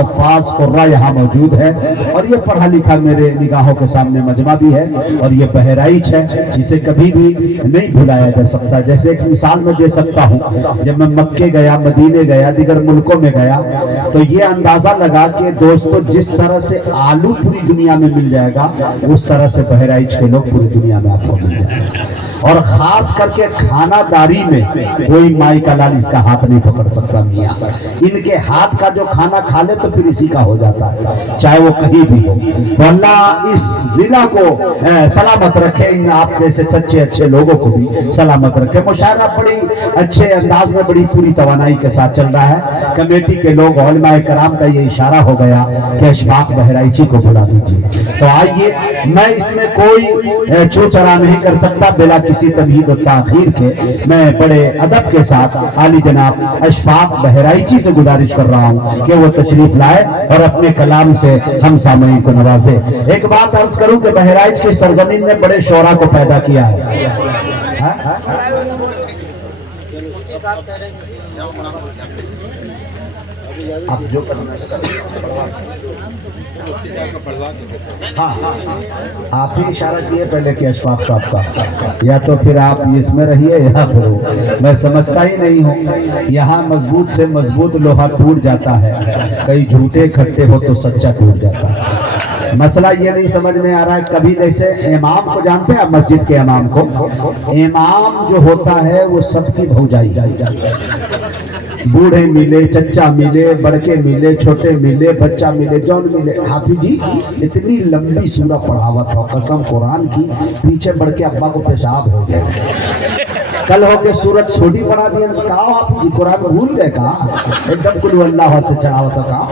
हुफ्फाज कुर्रा यहाँ मौजूद है और ये पढ़ा लिखा मेरे निगाहों के सामने मजमा भी है और ये बहराइच है जिसे कभी भी नहीं भुलाया जा सकता। जैसे एक मिसाल में दे सकता हूँ, जब मैं मक्के गया, मदीने गया, दीगर मुल्कों में गया तो ये अंदाजा लगा कि दोस्तों जिस तरह से आलू पूरी दुनिया में मिल जाएगा उस तरह से बहराइच के लोग पूरी दुनिया में आपको मिल जाएगा। और खास करके खानादारी में कोई माई का लाल इसका हाथ नहीं पकड़ सकता मियाँ। इनके हाथ का जो खाना खा ले तो फिर इसी का हो जाता है, चाहे वो कहीं भी हो। तो अल्लाह इस जिला को सलामत रखे, इन आप जैसे सच्चे अच्छे लोगों को भी सलामत रखे। मुशायरा बड़ी अच्छे अंदाज में बड़ी पूरी तवानाई के साथ चल रहा है। कमेटी के लोग उलमाए कराम का ये इशारा हो गया कि अशफाक बहराइची को बुला दीजिए। तो आइए, मैं इसमें कोई छू चढ़ा नहीं कर सकता, बिला किसी तमहीद और ताखीर के मैं बड़े अदब के साथ आली जनाब अशफाक बहराइची से गुजारिश कर रहा हूँ कि वो तशरीफ लाए और अपने कलाम से हम सामईन को नवाजे। एक बात अर्ज करूं कि बहराइच की सरजमीन ने बड़े शोरा को पैदा किया है। आप जो हाँ, आप ही इशारा किए पहले कि अशफाक साहब का, या तो फिर आप इसमें रहिए या फिर मैं समझता ही नहीं हूँ। यहाँ मजबूत से मजबूत लोहा टूट जाता है, कई झूठे इकट्ठे हो तो सच्चा टूट जाता है। मसला ये नहीं समझ में आ रहा है। कभी जैसे इमाम को जानते हैं, मस्जिद के इमाम को, इमाम जो होता है वो सबकी भौजाई, बूढ़े मिले, चच्चा मिले, बड़के मिले, छोटे मिले, बच्चा मिले, जौन मिले। हाफिज जी इतनी लंबी सूरह पढ़ावत हो, कसम कुरान की, पीछे बढ़ के अब्बा को पेशाब हो गया। कल हो के सूरत छोटी पढ़ा दी, कहा हाफिज जी कुरान भूल गए, कहा एकदम कुल अल्लाह से चढ़ावत हो, कहा।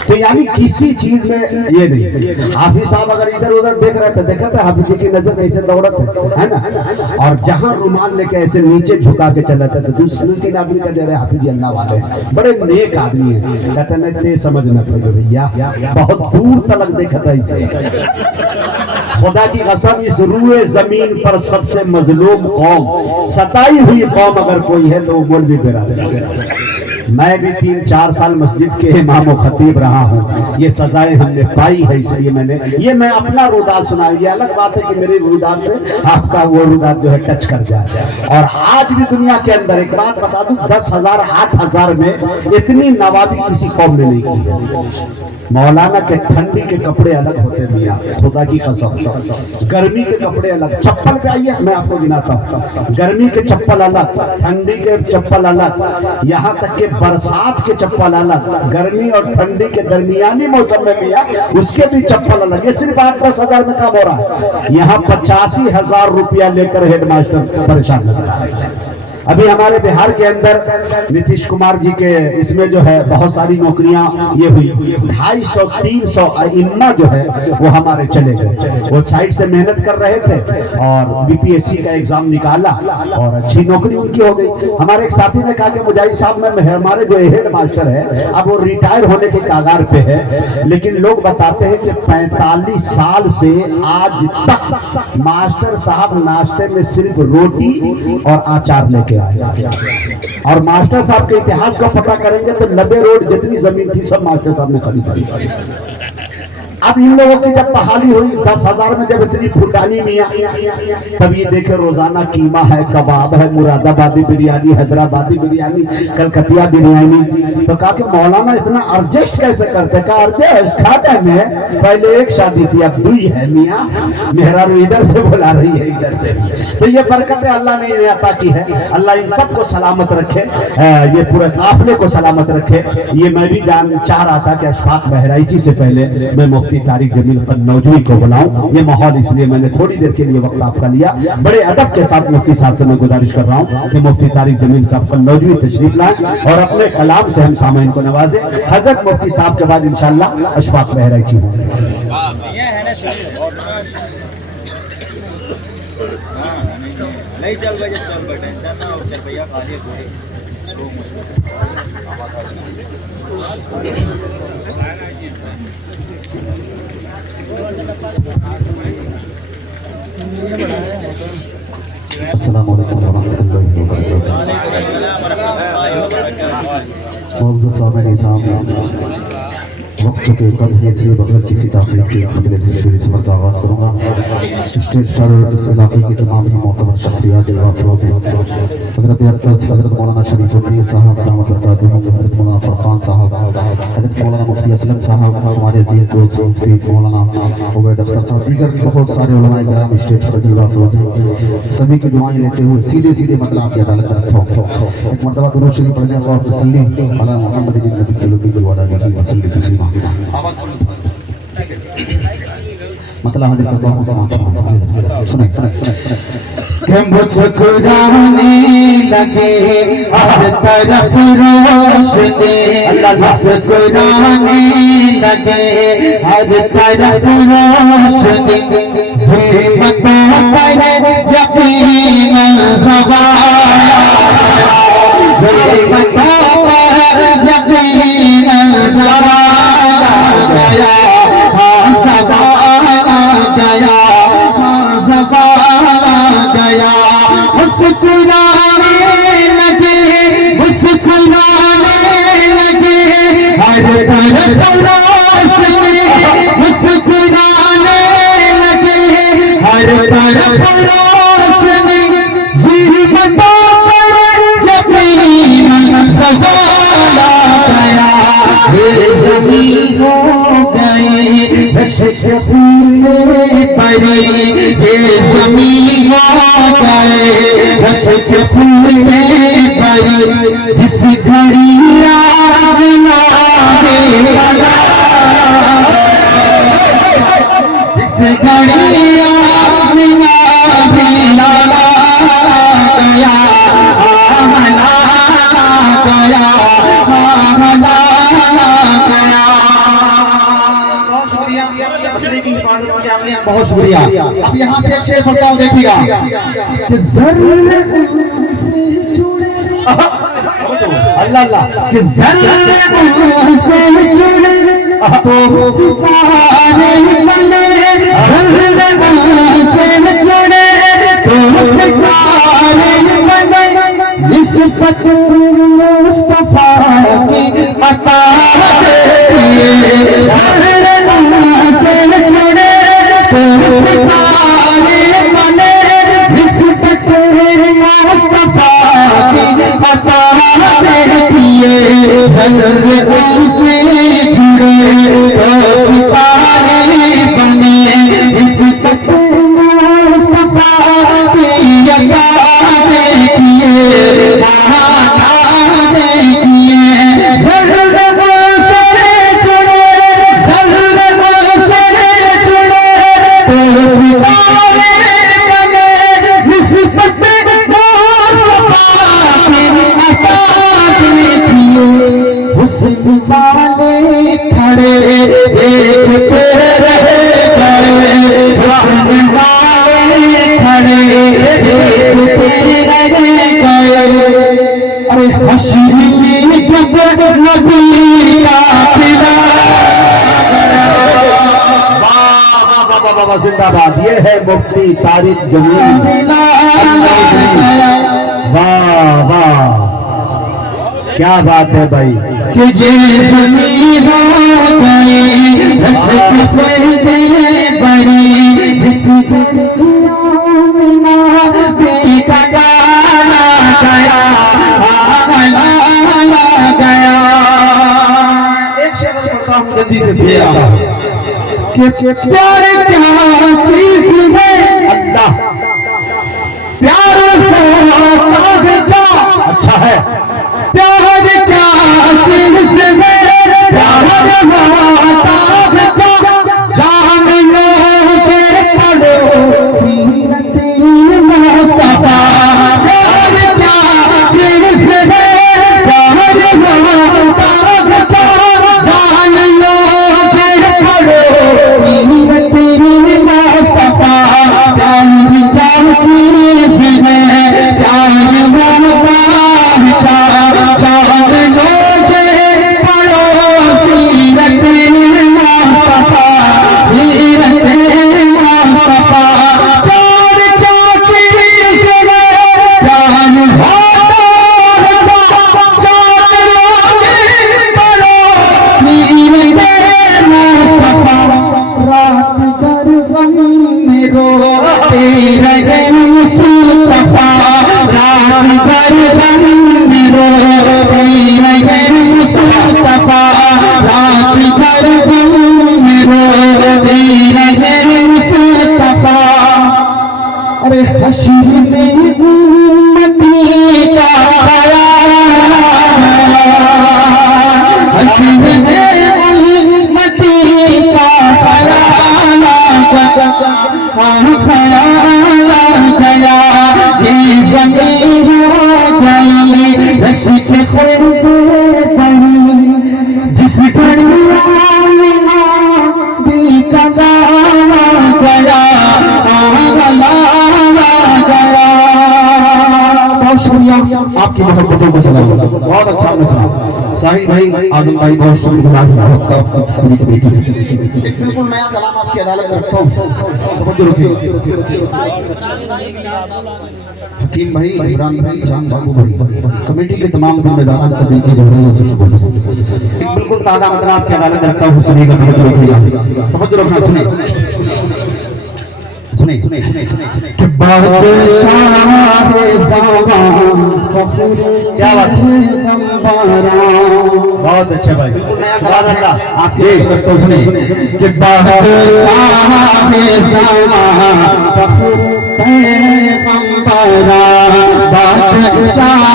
तो यानी किसी चीज में ये नहीं। हाफिज साहब अगर इधर उधर देख रहे थे, देखा था हाफिज जी की नजर ऐसे दौड़त है ना, और जहां रुमाल लेके ऐसे नीचे झुका के चला था तो दूसरी आदमी का दे रहे हाफिज जी अल्लाह वाले बड़े नेक आदमी है। कहते नहीं समझ न पड़े भैया, बहुत दूर तलक देखा था इसे। खुदा की कसम, इस रूए जमीन पर सबसे मजलूम कौम, सताई हुई कौम अगर कोई है तो वो मौलवी बिरादर। मैं भी 3-4 साल मस्जिद के इमाम खतीब रहा हूँ, ये सजाएं हमने पाई है, इसलिए मैं अपना रुदात सुना। ये अलग बात है कि मेरी रुदात से आपका वो रुदात जो है टच कर जाए। और आज भी दुनिया के अंदर एक बात बता दूं, 10,000 8,000 में इतनी नवाबी किसी कौम ने नहीं की है। मौलाना के ठंडी के कपड़े अलग होते मियां, खुदा की कसम, गर्मी के कपड़े अलग। चप्पल पे आइए, मैं आपको गिनाता हूँ, गर्मी के चप्पल अलग, ठंडी के चप्पल अलग, यहाँ तक के बरसात के चप्पल अलग, गर्मी और ठंडी के दरमियानी मौसम में मियां उसके भी चप्पल अलग। ये सिर्फ 8-10 हजार में काम हो रहा है। यहाँ 85,000 रुपया लेकर हेडमास्टर परेशान नजर आ रहा है। अभी हमारे बिहार के अंदर नीतीश कुमार जी के इसमें जो है बहुत सारी नौकरियां ये हुई, 250-300 इम्मा जो है वो हमारे चले गए। वो साइड से मेहनत कर रहे थे और बीपीएससी का एग्जाम निकाला और अच्छी नौकरी उनकी हो गई। हमारे एक साथी ने कहा कि मुजाहिद साहब में हमारे जो हेड मास्टर है अब वो रिटायर होने के कागार पे है, लेकिन लोग बताते हैं कि 45 साल से आज तक मास्टर साहब नाश्ते में सिर्फ रोटी और अचार लेके और मास्टर साहब के इतिहास को पता करेंगे तो 90 रोड जितनी जमीन थी सब मास्टर साहब ने खरीदी। अब इन लोगों की जब बहाली हुई 10,000 में, जब इतनी फुटानी मियां, तब ये देखे रोजाना कीमा है, कबाब है, मुरादाबादी बिरयानी, हैदराबादी बिरयानी, कलकतिया बिरयानी। तो कहा कि मौलाना इतना एडजस्ट कैसे करते? कहा एडजस्ट खाते में पहले एक शादी थी, अब 2 है मियां, मेहरारू इधर से बुला रही है इधर से। तो ये बरकतें अल्लाह ने अता की है। अल्लाह इन सबको सलामत रखे, ये पूरे काफिले को सलामत रखे। ये मैं भी चाह रहा था कि अशफाक बहराइची से पहले मैं मुफ्ती तारिक जमील कन्नौजवी को बुलाऊं। ये माहौल इसलिए मैंने थोड़ी देर के लिए वक्त आपका लिया। बड़े अदब के साथ मुफ्ती साहब से मैं गुजारिश कर रहा हूं कि मुफ्ती तारिक जमील साहब कन्नौजवी तशरीफ लाएं और अपने कलाम से हम सामईन को नवाजे। हजरत मुफ्ती साहब के बाद इंशाअल्लाह अशफाक बहराइची होंगे। नहीं चल भैया, चल बैठे, चल भैया, अस्सलामु अलैकुम वरहमतुल्लाहि वबरकातुहू। वक्त के कद है इसलिए बगैर किसी ताक़ीद के खतरे से शुरू से मर्द आगाज़ करूँगा। स्टेज पर इस इलाके की तमाम ही मोतबर शख्सियात वाफरोत हैं। हज़रत अक्तस हज़रत मौलाना शरीफुद्दीन साहब दामद बरकातुहू, हज़रत मौलाना फरकान साहब, हज़रत मौलाना मुफ्ती असलम साहब, हमारे अजीज़ दोस्त मुफ्ती मौलाना उबैद अख्तर साहब, दीगर बहुत सारे उलमाए किराम स्टेज पर वाफरोत हैं। सभी की दुआएं लेते हुए सीधे सीधे मतलब आपकी अदालत में एक मरतबा दुरूद शरीफ पढ़ने और तसल्ली अला मुहम्मद बिन नबी के लोगों के वाला की वसल्लम तस्लीमा। मतलब हाजिर करता हूं सुने कि मुस्कुराने लगे हर तरफ रोशनी, मुस्कुराने लगे हर तरफ रोशनी, ज़िल्मतों पर यकीन ज़वाल, ज़िल्मतों पर यकीन ज़वाल गया, हाँ ज़वाल गया, हाँ ज़वाल गया। मुस्कुराने लगे, मुस्कुराने लगे हर तरफ रोशनी, मुस्कुराने लगे हर तरफ रोशनी, ज़िल्मतों पर यकीन ज़वाल गया। ये ज़मीं हो गई रश्क फूले परी, ये ज़मीं हो गए रश्क फूले परी, जिस घड़ी आना है भला, जिस घड़ी आना है लाला गया, आमना गया, आमना गया। बहुत शुक्रिया अपने की हिफाजत की आपने, बहुत शुक्रिया। अब यहाँ से एक शेर पढ़ता हूँ, देखिएगा कि ज़र्रे से जुड़े, अल्लाह अल्लाह, कि ज़र्रे से जुड़े तो सितारे बने, ज़र्रे से जुड़े तो सितारे बने, निस्बत मुस्तफा की अता देती से जुड़े तो सितारे बने, निस्बत मुस्तफा की अता देखिए, ज़र्रे से जुड़े तो सितारे बने, निस्बत मुस्तफा की अता देखिए, देखिए ज़र्रे से जुड़े, ज़र्रे से जुड़े तो सितारे बने, निस्बत मुस्तफा की अता देखिए। हुस्न वाले खड़े देखते रह गए, हुस्न वाले खड़े देखते रह गए। अरे हश्र में जब नबी का फिदा, बाबा जिंदाबाद। ये है मुफ्ती तारिक जमील। वाह वाह, क्या बात है भाई। कि ये ज़मीं हो गई रश्क फैले बड़ी, जिसकी बेटा गाना गया, गाना गया। एक शेर पढ़ता हूँ जल्दी से सुनिएगा कि प्यार क्या चीज़ है, अल्लाह प्यार होता है क्या, अच्छा है। प्यार क्या चीज़ है, प्यार होता है क्या, जान लो के पढ़ो सीरत मुस्तफा। प्यार क्या चीज़ है, प्यार होता है क्या, जान लो के पढ़ो सीरत मुस्तफा। प्यार क्या चीज़ है, प्यार होता है क्या, जान लो के पढ़ो रहे मुस्तफा रात भर गम रोते रहे मुस्तफा रात भर गम रोते रहे मुस्तफा। अरे हश्र में उम्मती का ख्याल हश्र में उम्मती का ख्याल गया ये ज़मीन हो गई रश्क खून बनी जिस घड़िया में भी कलाया गया बहुत शुक्रिया आपकी मोहब्बतों को सलाम। बहुत अच्छा आपने सुना साहिल भाई आजम भाई बहुत शुक्रिया बिल्कुल नया कलाम आपकी अदालत में रखता हूँ। हकीम भाई इमरान भाई जान बाबू भाई कमेटी के तमाम जिम्मेदारान को दिल की गहराइयों से शुक्रिया। बिल्कुल ताज़ा मतलब आपकी अदालत में रखता हूँ सुनिएगा तवज्जो रखना सुनिए सुने सुने सुने कि बादशाह ज़मान क्या बात है बहुत अच्छे भाई आप ये करते हो सुने कि बादशाह ज़मान पैगंबरा बादशाह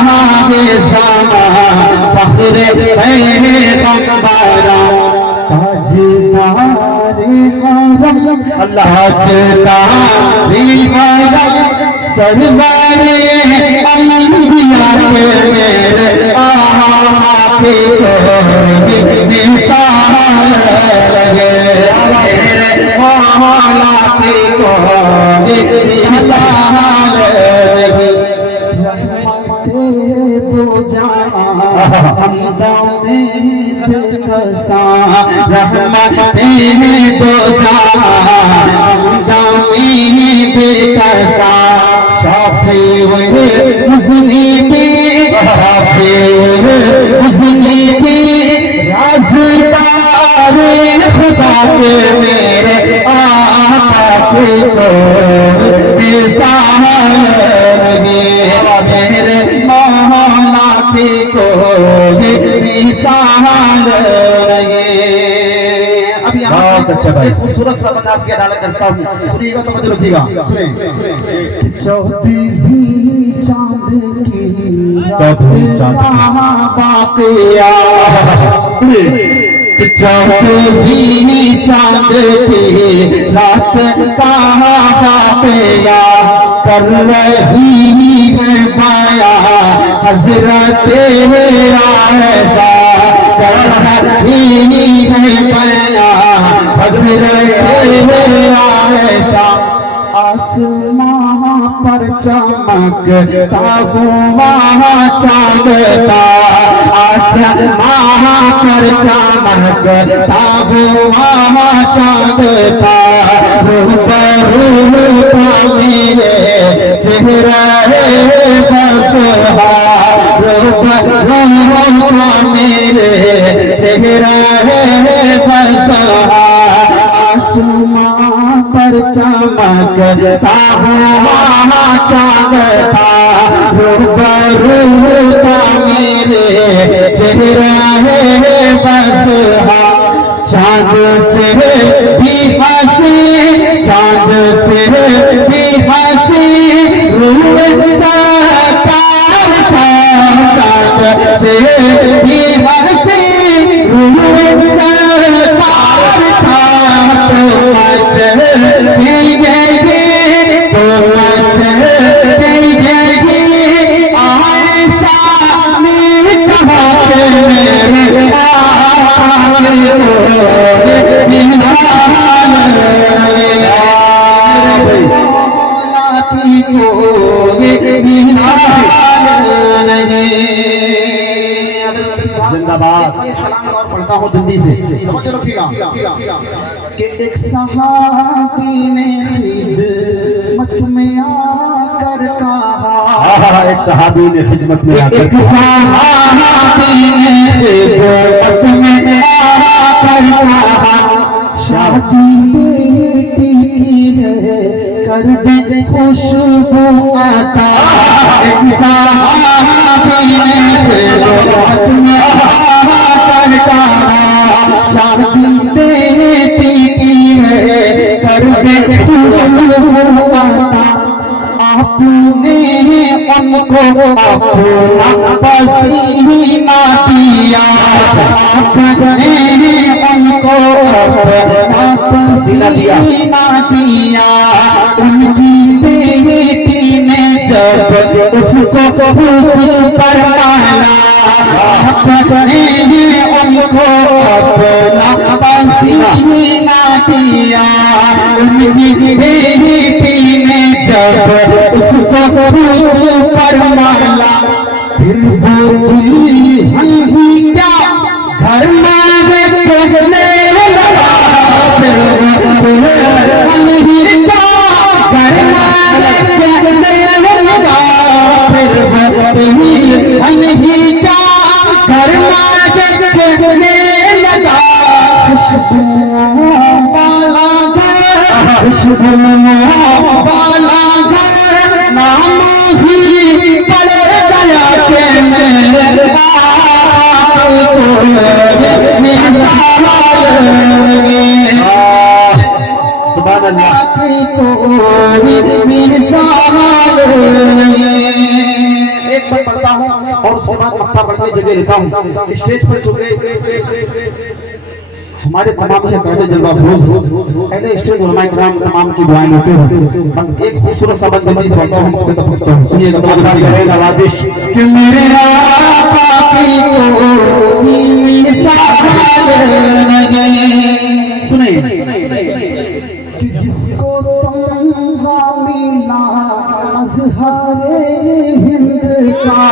ज़मान फख्र पैगंबरा अल्लाह सरवारे अंबिया के मेरे आके मिसाल लगे मेरे मौला के को मिसाल लगे तो जाना हमदा में बेकसा रहमत दो जामी बेकसा शाफी मुज़नीबी शाफी मुज़नीबी राज़दार खुदा के मेरे आका के को मिसाल लगे मेरे मौला के को मिसाल लगे। बहुत अच्छा भाई खूबसूरत सा बंदा आपकी अदालत करता हूँ सुनिएगा तवज्जो रखिएगा सुने चौदहवीं चांद की बाक़िया चौदहवीं चांद की रात का बाक़िया कर रही है माया हज़रत आयशा कर रही है माया हज़रत आयशा आसमां पर चमकता हुआ चांदता आसमां पर चमकता हुआ चांदता रूबरू मेरे चेहरे बसहा रूबरू मेरे चेहरे बसहा आसमां पर चमकता हुआ चांदता रूबरू मेरे चेहरे बसहा चांद से भी हंसी चांद से भी हंसी रूह साकार था चांद से भी हंसी रूह साकार था तो मच भी गई तो मच भी गई आयशा ने कहा कि मेरे जिंदाबाद सलाम और पढ़ता हूँ जल्दी से समझ रखिएगा कि एक सहाबी ने खिदमत में आकर कहा एक सहाबी ने खिदमत में आकर एक सहाबी ने खिदमत में आकर कहा शादी बेटी की है कर दे खुशबू आता एक सहाबी ने खिदमत में आकर कहा शादी बेटी की है कर दे खुशबू आता आपने उनको अपना पसीना दिया आपने उनको अपना पसीना दिया उनकी बेटी ने जब उसको कर माना आपने उनको अपना पसीना दिया उनकी बेटी ने जब उसको पर माला फिर वो दुल्हन ही क्या घर में कहने लगा फिर वो दुल्हन ही क्या घर में कहने लगा फिर वो दुल्हन ही क्या घर में कहने लगा खुशबू वाला घर खुशबू वाला घर नाम ही पड़ गया के मेरे एक बार पढ़ता हूँ और उसके बाद मक्का पढ़ के जगह लेता हूँ। स्टेज पर चुके हमारे तमाम से कहते जलवा फरोज पहले स्टेज उलमाए किराम तमाम की दुआएं लेते हैं। एक खूबसूरत सा बंद हदीस पढ़ता हूँ मुझे तब पढ़ता हूँ सुनिएगा तो बात करेगा वादिश कि मेरे आका की कोई मिसाल नहीं सुनिए कि जिसको तमगा मिला अज़हरे हिंद का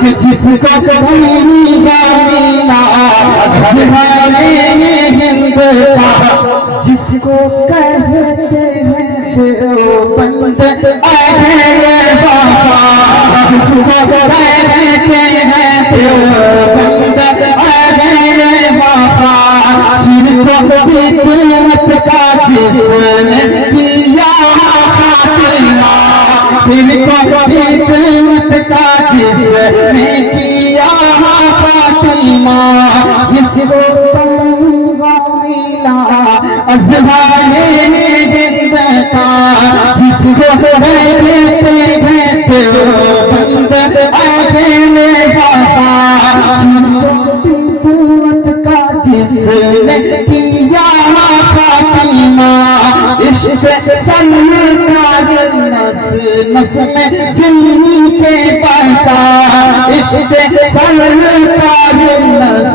कि जिसको तमगा मिला अज़हरे हिंद का जिसको कहते हैं देवबंद अहले वफा जिसको कहते हैं देवबंद अहले वफा शिरको बिदअत का जिसने किया खातिमा शिरको बिदअत का जिसने किया खातिमा जिसको तमगा मिला अज़हरे हिंद का जिसको कहते हैं देवबंद अहले वफा शिरको बिदअत का जिसने किया खातिमा इश्क़ सरकार नस नस में जिनके बसा इश्क़ सरकार नस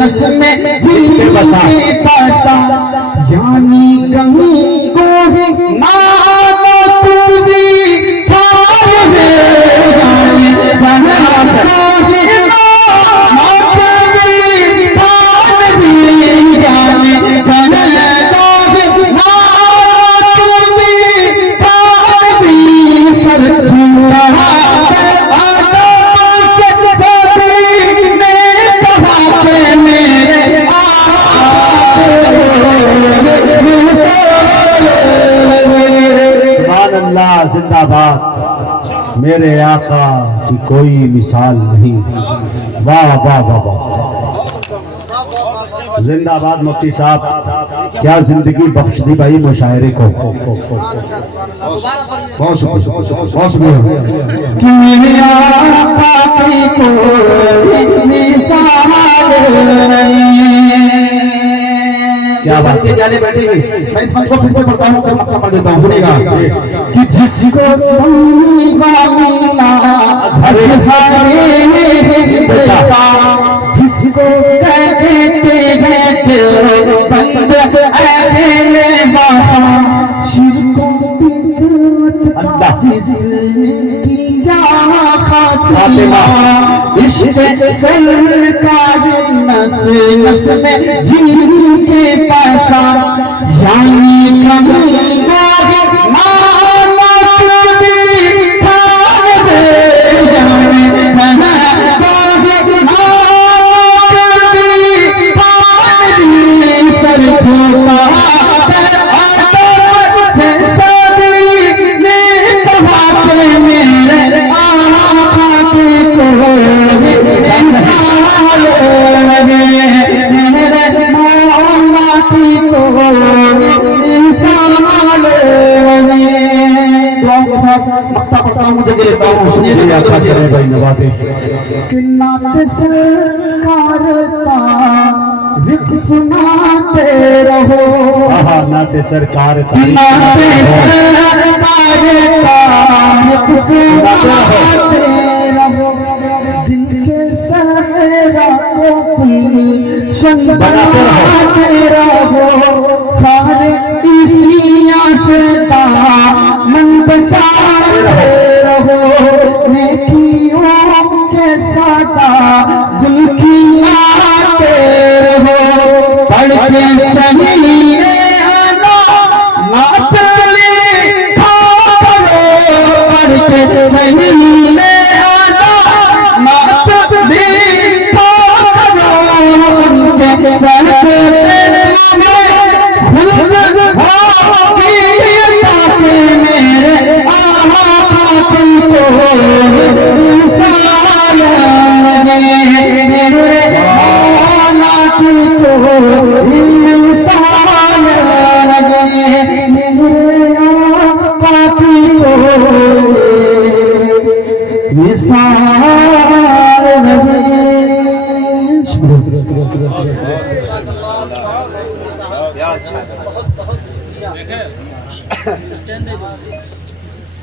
नस में जिनके बसा यानी गंगो ही नाम तू भी ठार है यानी गंगो ही नाम तू भी ठार है यानी गंगो ही नाम तू भी ठार है सर झूठा जिंदाबाद मेरे आका की कोई मिसाल नहीं। वाह वाह वाह वाह जिंदाबाद मुफ्ती साहब क्या जिंदगी बख्श दी भाई मुशायरे को। बहुत शुक्रिया कि मेरे आका की कोई मिसाल नहीं। क्या बात के जाने बैठी हुई मैं इस मंच को फिर से पढ़ता हूँ फिर मक्का पढ़ देता हूँ सुनिएगा कि जिसको तमगा मिला अज़हरे हिंद का जिसको कहते हैं देवबंद अहले वफा शिरको बिदअत का जिसने किया खातिमा इश्क़ सरकार नस नस में जिनके पैसा यानी गंगो माना तू भी ठान दे यानी गंगो माना तू भी ठान दे सर झूठा को लेता हूँ, सुनिए जी, अच्छा तो करें भाई नवाजिश। कि नात सरकार तारीख सुनाते रहो, हाँ नाते सरकार नाते सरकार तारीख सुनाते रहो, दिल के सहरा को गुलशन बनाते रहो, सारे इसिया से दामन बचाते रहो, नेकियों के सादा गुल खिलाते रहो, पढ़ के सही आना नात लिखा करो, पढ़ के सही आना नात लिखा करो, उनके सर पे खुद होगी ताकि मेरे आहा तुमको इंसान लगे, मेरे आना तुमको इंसान लगे, मेरे आका तुमको इंसान लगे। अच्छा